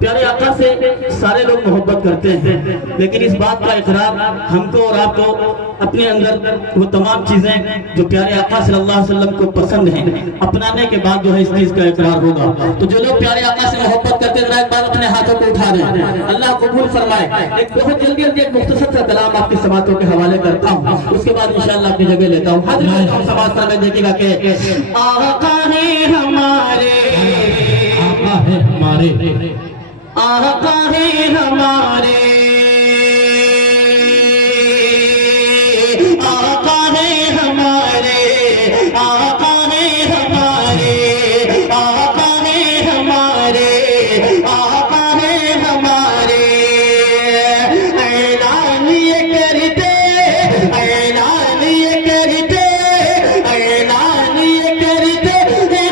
प्यारे आका से सारे लोग मोहब्बत करते हैं, लेकिन इस बात का इकरार हमको और आपको अपने अंदर वो तमाम चीजें जो प्यारे आका सल्लल्लाहु अलैहि वसल्लम को पसंद हैं अपनाने के बाद जो है इस चीज का इकरार होगा। तो जो लोग प्यारे आका से मोहब्बत करते हैं एक बार अपने हाथों को उठा दें, अल्लाह कबूल फरमाए। एक बहुत जल्दी एक मुख्तसर सा कलाम आपकी समातों के हवाले करता हूँ, उसके बाद इंशाअल्लाह अपनी जगह लेता हूँ। हाजिर समाज में देखिएगा कि आका है हमारे, आका है हमारे, आका है हमारे, आका है हमारे, आका है हमारे, आका है हमारे, आका है हमारे। ऐलान ये करते, ऐलान ये करते, ऐलान ये करते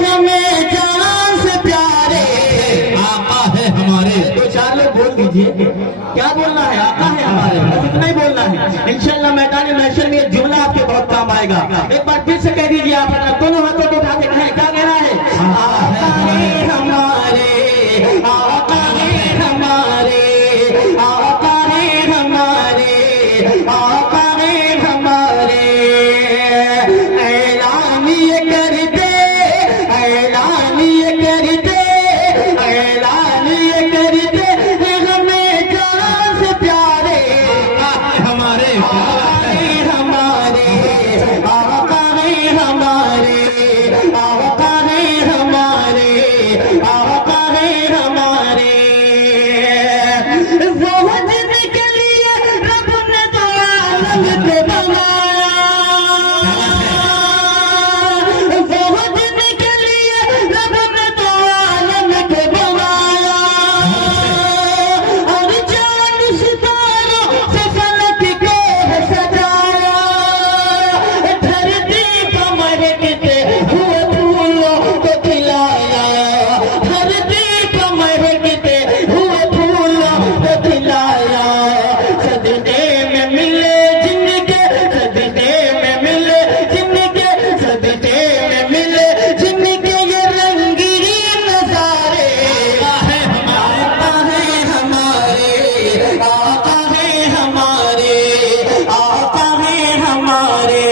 हमें जान से प्यारे, आका है हमारे। दो चार लोग बोल दीजिए क्या बोलना है, आका है हमारे, बस इतना ही बोलना है। इंशाअल्लाह मैदान महशर में ये जुमला आपके बहुत काम आएगा। एक बार फिर से कह दीजिए आप दोनों हाथों को उठा के कहें, क्या कहना है? आका है हमारे, आका है हमारे, आका है हमारे, आका है हमारे। ऐलान ये करते, ऐलान ये करते, ऐलान ये करते हमें जान से प्यारे, हमारे आका है हमारे, आका है हमारे, आका है हमारे, आका है हमारे। वो जिनके लिए रब ने तो आलम को बनाया, वो जिनके लिए रब ने तो आलम को बनाया, और चांद सितारों से फलक को है सजाया, धरती पर महकते हुए फूलों को खिलाया, धरती पर महकते हुए फूलों को खिलाया। सदके में मिले जिनके, सदके में मिले जिनके, सदके में मिले जिनके ये रंगीन नजारे। आका है हमारे, आका है हमारे, आका है हमारे,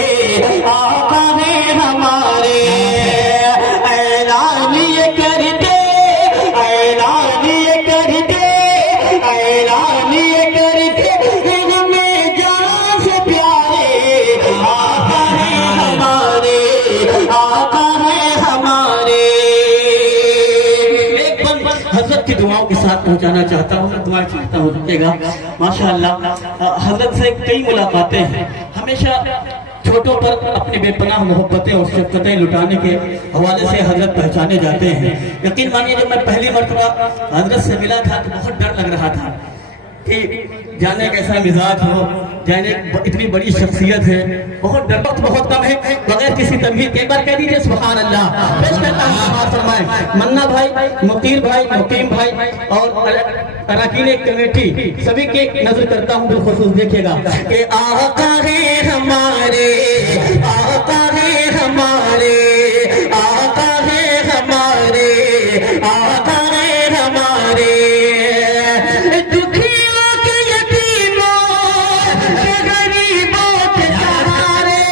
आका है हमारे। ऐलान ये करते, ऐलान ये करते, ऐलान ये करते हमें जान से प्यारे, आका है हमारे, आका है हमारे। एक बंद हजरत की दुआओं के साथ पहुंचाना चाहता हूँ, दुआ चाहता हूँ रुकेगा। माशाअल्लाह हजरत से कई मुलाकातें हैं, हमेशा छोटों पर अपनी बेपनाह मोहब्बतें और शफ़क़तें लुटाने के हवाले से हजरत पहचाने जाते हैं। यकीन मानिए जब मैं पहली मरतबा हजरत से मिला था तो बहुत डर लग रहा था कि जाने कैसा मिजाज हो, जाने इतनी बड़ी शख्सियत है, बहुत डर, वक्त बहुत कम है, बगैर किसी तमहीद के एक बार कह दीजिए सुभान अल्लाह। पेश करता हूं समाअत फरमाएं मन्ना भाई, मुकीर भाई, मुकीम भाई और अरकान कमेटी सभी के नजर करता हूं, बिलखुसूस देखिएगा कि आका है हमारे, आका है हमारे, आका है हमारे, आका है हमारे। दुखियों के यतीमों के गरीबों के सहारे,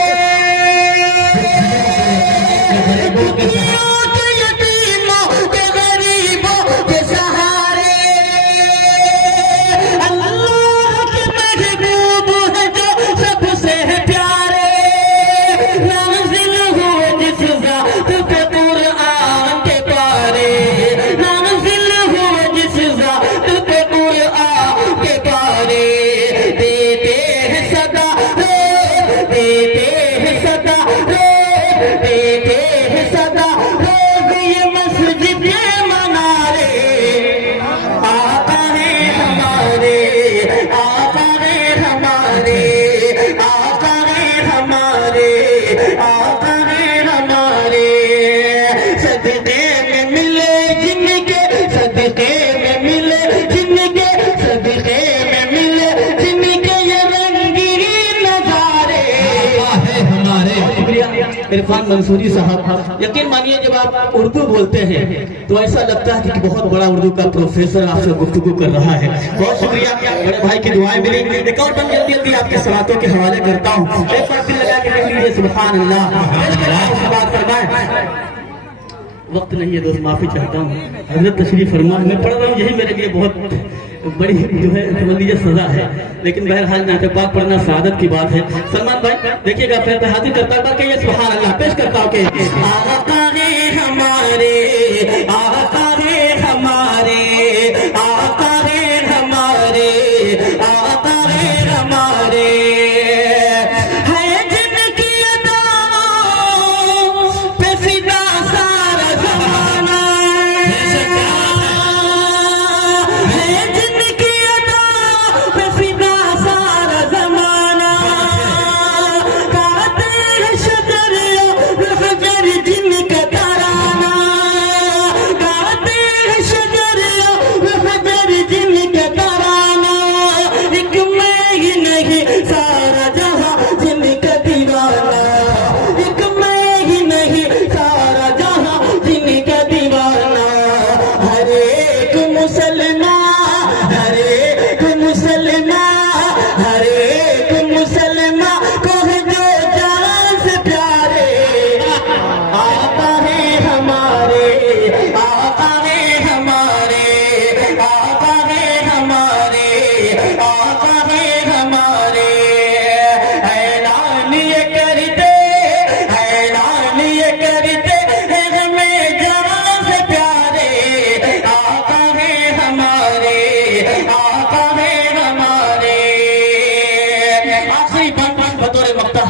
दुखियों के यतीमों के गरीबों के सहारे, अल्लाह के महबूब है जो सबसे प्यारे। इरफान मंसूरी साहब, यकीन मानिए जब आप उर्दू बोलते हैं तो ऐसा लगता है कि बहुत बड़ा उर्दू का प्रोफेसर आपसे गुफ्तगू कर रहा है। बहुत शुक्रिया, बड़े भाई की दुआएं मिली। एक और बंद जल्दी जल्दी आपके सलातों के हवाले करता हूँ, एक बार दिल लगा के देख लीजिए। सुभान अल्लाह। बात फरमाए, वक्त नहीं है दोस्त, माफी चाहता हूँ। हजरत तशरीफ फरमा, मैं पढ़ रहा हूँ, यही मेरे लिए बहुत बड़ी जो है समझ लीजिए सजा है, लेकिन बहरहाल नाते पाक पढ़ना सादत की बात है। सलमान भाई देखिएगा, फिर हाजिर करता करके ये सुभान अल्लाह पेश करता हूँ कि आका है हमारे, आका है हमारे, आका है हमारे, आका है हमारे,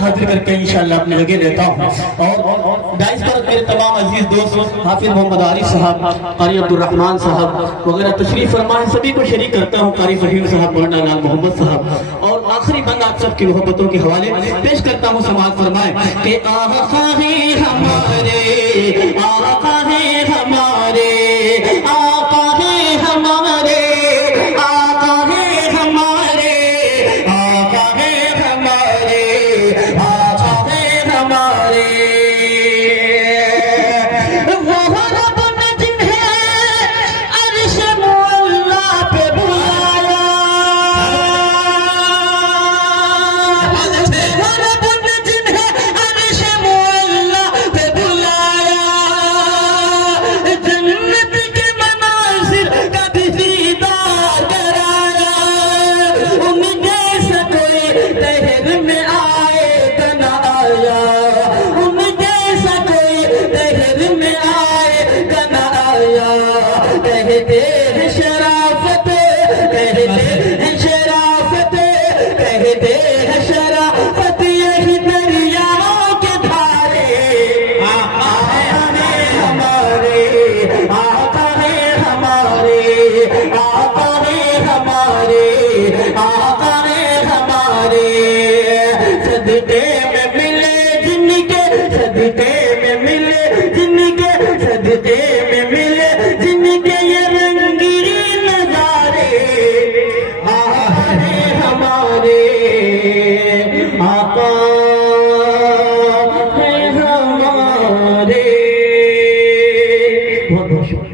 हाजिर करके इंशाअल्लाह अपने लगे रहता हूँ। और डाइस पर मेरे तमाम अजीज दोस्त हाफिज मोहम्मद आरिफ साहब, कारी अब्दुल रहमान साहब वगैरह तशरीफ फरमा है, सभी को शरीक करता हूँ। कारी फहीम साहब, मौलाना लाल मोहम्मद साहब, और आखिरी बंद आप सबकी मोहब्बतों के हवाले पेश करता हूँ। समाज फरमाए कि आका है हमारे, आका है हमारे, आका है हमारे, आका है हमारे, आका है हमारे, आका है हमारे, वो रब ने जिन्हें अर्श मुअल्ला पे बुलाया, वो रब ने जिन्हें अर्श मुअल्ला पे बुलाया, जन्नत के मनाजिर का भी दीदार कराया, उनके से कोई तहर में आए तो न आया, उनके से कोई तहर में आए तो न आया, कहते हैं शराफत, कहते हैं शराफत, कहते हैं शराफत यही दरियाओं के धारे, आका है हमारे, आका है हमारे, आका है हमारे, आका है हमारे, सदके में मिले जिनके, सदके में मिले जिनके, सदके में मिले जिनके ये रंगीन नजारे, आका है हमारे, आका है हमारे। बहुत बहुत शुक्रिया।